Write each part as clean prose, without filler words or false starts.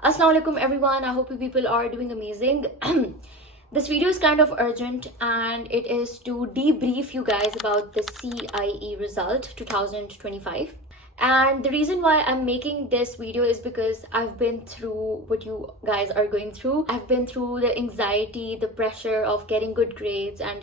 Assalamu alaikum everyone. I hope you people are doing amazing. This video is kind of urgent and it is to debrief you guys about the CIE result 2025. And the reason why I'm making this video is because I've been through what you guys are going through. I've been through the anxiety, the pressure of getting good grades, and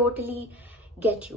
totally get you.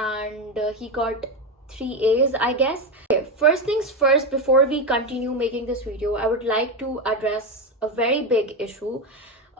and he got 3 A's I guess. Okay, first things first, before we continue making this video, I would like to address a very big issue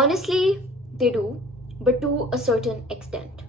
Honestly, they do, but to a certain extent.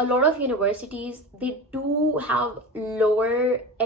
a lot of universities they do have lower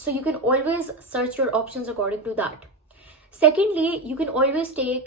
So you can always search your options according to that. Secondly, you can always take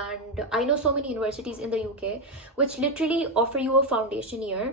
and I know so many universities in the UK which literally offer you a foundation year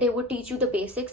they would teach you the basics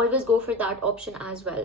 always go for that option as well.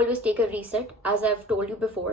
always take a reset as I've told you before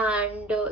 And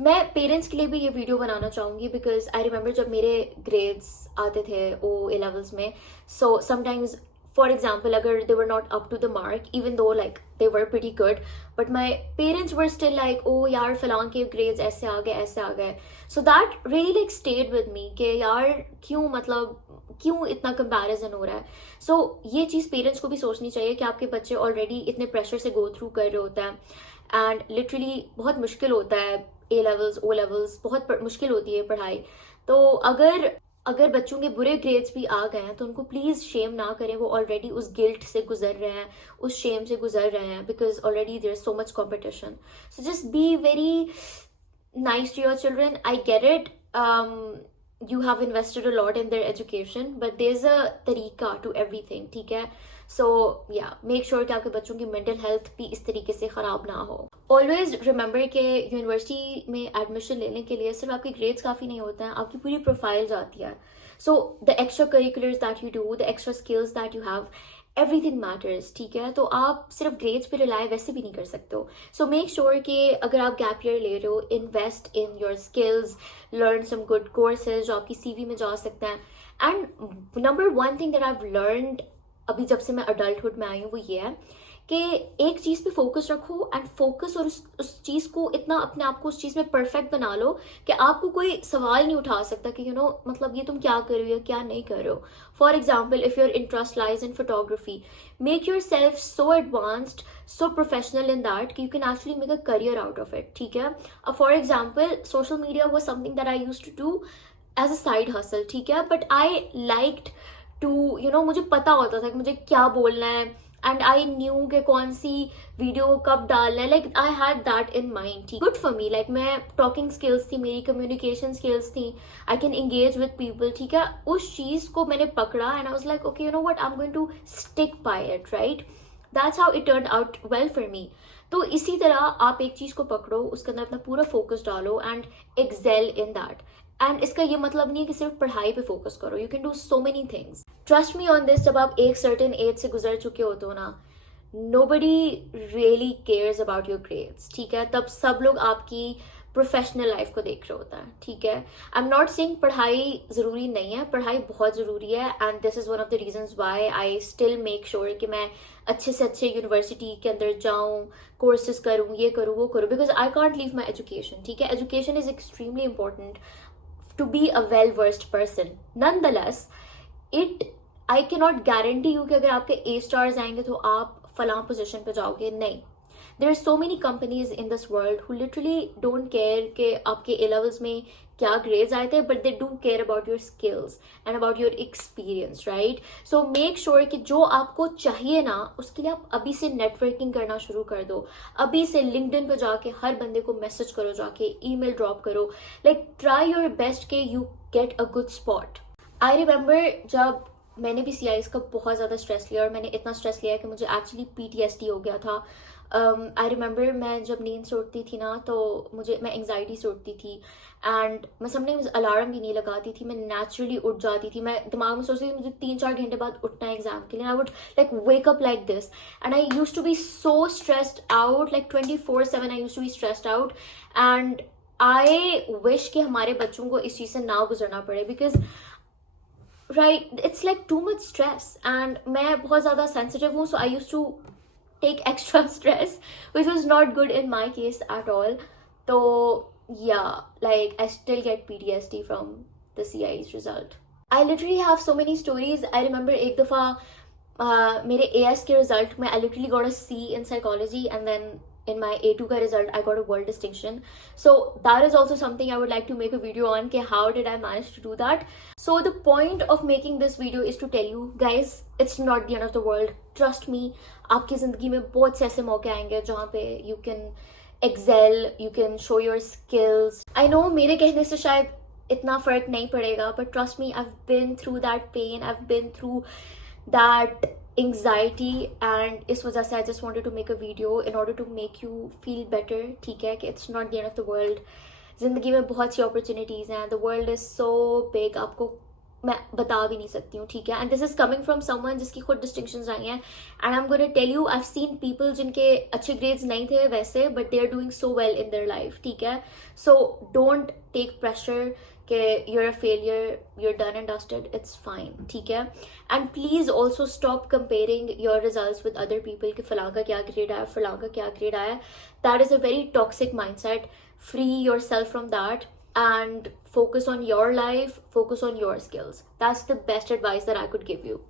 میں parents کے لیے بھی یہ video بنانا چاہوں گی because I remember جب میرے grades آتے تھے او اے لیولس میں, سو سم ٹائمز فار ایگزامپل اگر they were not up to the mark even though like they were pretty good but my parents were still like oh یار فلاں کے grades ایسے آ گئے, so that really like stayed with me کہ یار کیوں اتنا کمپیریزن ہو رہا ہے. سو یہ چیز پیرنٹس کو بھی سوچنی چاہیے کہ آپ کے بچے آلریڈی اتنے پریشر سے گو تھرو کر رہے ہوتے ہیں اینڈ لٹرلی بہت مشکل ہوتا ہے, اے لیولز او لیولز بہت مشکل ہوتی ہے پڑھائی. تو اگر بچوں کے برے گریڈس بھی آ گئے ہیں تو ان کو پلیز شیم نہ کریں, وہ آلریڈی اس گلٹ سے گزر رہے ہیں, اس شیم سے گزر رہے ہیں because already there is so much competition. So just be very nice to your children. I get it, you have invested a lot in their education but there's a طریقہ to everything, ٹھیک ہے. سو یا make sure کہ آپ کے بچوں کی mental health بھی اس طریقے سے خراب نہ ہو. آلویز ریممبر کہ یونیورسٹی میں ایڈمیشن لینے کے لیے صرف آپ کے گریڈس کافی نہیں ہوتے ہیں, آپ کی پوری پروفائل جاتی ہے. So the extracurriculars that you do, the extra skills that you have, everything matters, ٹھیک ہے. تو آپ صرف گریڈس پہ ریلائی ویسے بھی نہیں کر سکتے ہو. سو میک شیور کہ اگر آپ گیپ ایئر لے رہے ہو, invest in your skills, learn some good courses جو آپ کی سی وی میں جا سکتے ہیں. And number one thing that I have learned ابھی جب سے میں اڈلٹہڈ میں آئی ہوں وہ یہ ہے کہ ایک چیز پہ فوکس رکھو اینڈ فوکس, اور اس چیز کو اتنا اپنے آپ کو اس چیز میں پرفیکٹ بنا لو کہ آپ کو کوئی سوال نہیں اٹھا سکتا کہ مطلب یہ تم کیا کر رہی ہو کیا نہیں کر رہے ہو. For example if your interest lies in photography, make yourself so advanced, so professional in that کہ you can actually make a career out of it, ٹھیک ہے. اب for example social media was something that I used to do as a side hustle, ٹھیک ہے, but I liked to مجھے پتا ہوتا تھا کہ مجھے کیا بولنا ہے اینڈ آئی نیو کہ کون سی ویڈیو کب ڈالنا ہے, like I had that in mind. Good for me, like میں ٹاکنگ اسکلس تھی میری, کمیونیکیشن اسکلس تھیں, I can engage with people, ٹھیک ہے. اس چیز کو میں نے پکڑا and I was like okay you know what I am going to stick by it, right. That's how it turned out well for me. تو اسی طرح آپ ایک چیز کو پکڑو, اس کے اندر اپنا پورا فوکس ڈالو and excel in that. And اس کا یہ مطلب نہیں ہے کہ صرف پڑھائی پہ فوکس کرو, you can do so many things. Trust me on this, جب آپ ایک سرٹن ایج سے گزر چکے ہوتے ہو نا, nobody really cares about your grades, ٹھیک ہے. تب سب لوگ آپ کی پروفیشنل لائف کو دیکھ رہے ہوتا ہے, ٹھیک ہے. آئی ایم ناٹ سیئنگ پڑھائی ضروری نہیں ہے, پڑھائی بہت ضروری ہے and this is one of the reasons why I still make sure کہ میں اچھے سے اچھے یونیورسٹی کے اندر جاؤں, کورسز کروں, یہ کروں وہ کروں, because I can't leave my education, ٹھیک ہے. Education is extremely important to be a well versed person. Nonetheless, I cannot guarantee you کہ اگر آپ کے A stars آئیں گے تو آپ فلاں پوزیشن پہ جاؤ گے, نہیں. There are so many companies in this world who literally don't care کہ آپ کے A levels میں کیا grades آئے تھے, but they do care about your skills and about your experience, right? So make sure کہ جو آپ کو چاہیے نا, اس کے لیے آپ ابھی سے نیٹورکنگ کرنا شروع کر دو. ابھی سے LinkedIn پہ جا کے ہر بندے کو میسج کرو, جا کے ای میل ڈراپ کرو, like try your best کہ you get a good spot. I remember جب میں نے بھی CIs کا بہت زیادہ اسٹریس لیا, اور میں نے اتنا اسٹریس لیا کہ مجھے ایکچولی PTSD ہو گیا تھا. آئی ریممبر میں جب نیند سے اٹھتی تھی نا تو میں انگزائٹی سے اٹھتی تھی, اینڈ میں سم ٹائمز الارم بھی نہیں لگاتی تھی, میں نیچرلی اٹھ جاتی تھی. میں دماغ میں سوچتی تھی مجھے 3-4 گھنٹے بعد اٹھنا ہے ایگزام کے لیے, I would like wake up like this, and I used to be so stressed out, like 24/7 I used to be stressed out. And I wish کہ ہمارے بچوں کو اس چیز سے نہ گزرنا پڑے, because right it's like too much stress, and میں بہت زیادہ سینسٹیو ہوں, so I used to take extra stress which was not good in my case at all. So yeah, like I still get PTSD from the CI's result. I literally have so many stories. I remember ایک دفعہ میرے AS کے result میں I literally got a C in psychology, and then in my A2 ka result I got a world distinction. So that is also something I would like to make a video on ke how did I manage to do that. So the point of making this video is to tell you guys, it's not the end of the world. Trust me, آپ کی زندگی میں بہت سے ایسے موقع آئیں گے جہاں پہ you can excel, you can show your skills. I know میرے کہنے سے شاید اتنا فرق نہیں پڑے گا, but trust me, I've been through that pain, I've been through that anxiety, and اس وجہ سے I just wanted to make a video in order to make you feel better, ٹھیک ہے, کہ it's not the end of the world. زندگی میں بہت سی opportunities ہیں, the world is so big, آپ کو میں بتا بھی نہیں سکتی ہوں, ٹھیک ہے. And this is coming from someone جس کی خود ڈسٹنکشنز آئی ہیں. And I am gonna tell you, I seen people جن کے اچھے گریڈز نہیں تھے ویسے, but they are doing so well in their life, ٹھیک ہے. سو ڈونٹ ٹیک پریشر کہ you are a failure, you are done and dusted, it's fine, ٹھیک ہے. And please also stop comparing your results with other people کہ فلاں کا کیا grade آیا, فلاں کا کیا گریڈ آیا. That is a very toxic mindset. Free yourself from that and focus on your life, focus on your skills. That's the best advice that I could give you.